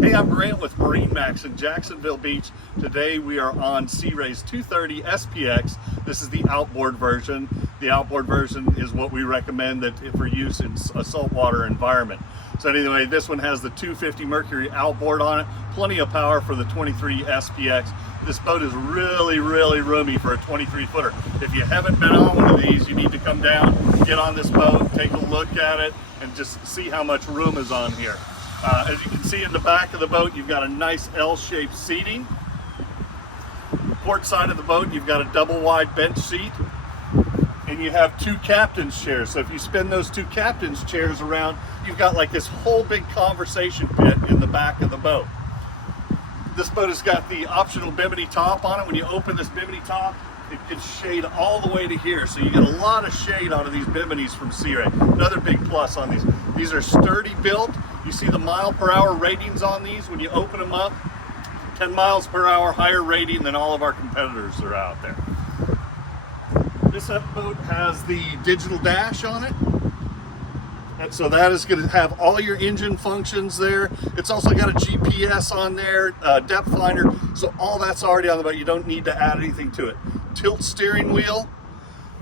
Hey, I'm Grant with MarineMax in Jacksonville Beach. Today we are on Sea Ray's 230 SPX. This is the outboard version. The outboard version is what we recommend for use in a saltwater environment. So anyway, this one has the 250 Mercury outboard on it, plenty of power for the 23 SPX. This boat is really roomy for a 23 footer. If you haven't been on one of these, you need to come down, get on this boat, take a look at it, and just see how much room is on here. As you can see in the back of the boat, you've got a nice L-shaped seating. Port side of the boat, you've got a double wide bench seat, and you have two captain's chairs. So if you spin those two captain's chairs around, you've got like this whole big conversation pit in the back of the boat. This boat has got the optional bimini top on it. When you open this bimini top, it can shade all the way to here. So you get a lot of shade out of these biminis from Sea Ray. Another big plus on these. These are sturdy built. You see the mile per hour ratings on these when you open them up. 10 miles per hour higher rating than all of our competitors that are out there. This boat has the digital dash on it. And so that is going to have all your engine functions there. It's also got a GPS on there, depth finder. So all that's already on the boat. You don't need to add anything to it. Tilt steering wheel,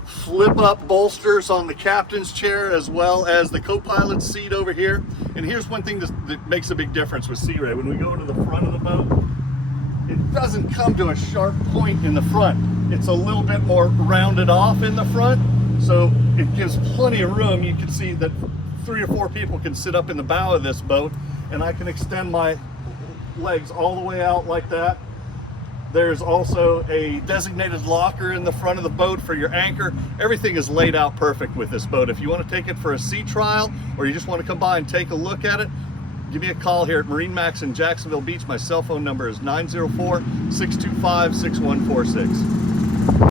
flip up bolsters on the captain's chair as well as the co-pilot's seat over here. And here's one thing that makes a big difference with Sea Ray. When we go to the front of the boat, it doesn't come to a sharp point in the front. It's a little bit more rounded off in the front. So it gives plenty of room. You can see that 3 or 4 people can sit up in the bow of this boat, and I can extend my legs all the way out like that. There's also a designated locker in the front of the boat for your anchor. Everything is laid out perfect with this boat. If you want to take it for a sea trial, or you just want to come by and take a look at it, give me a call here at MarineMax in Jacksonville Beach. My cell phone number is 904-625-6146.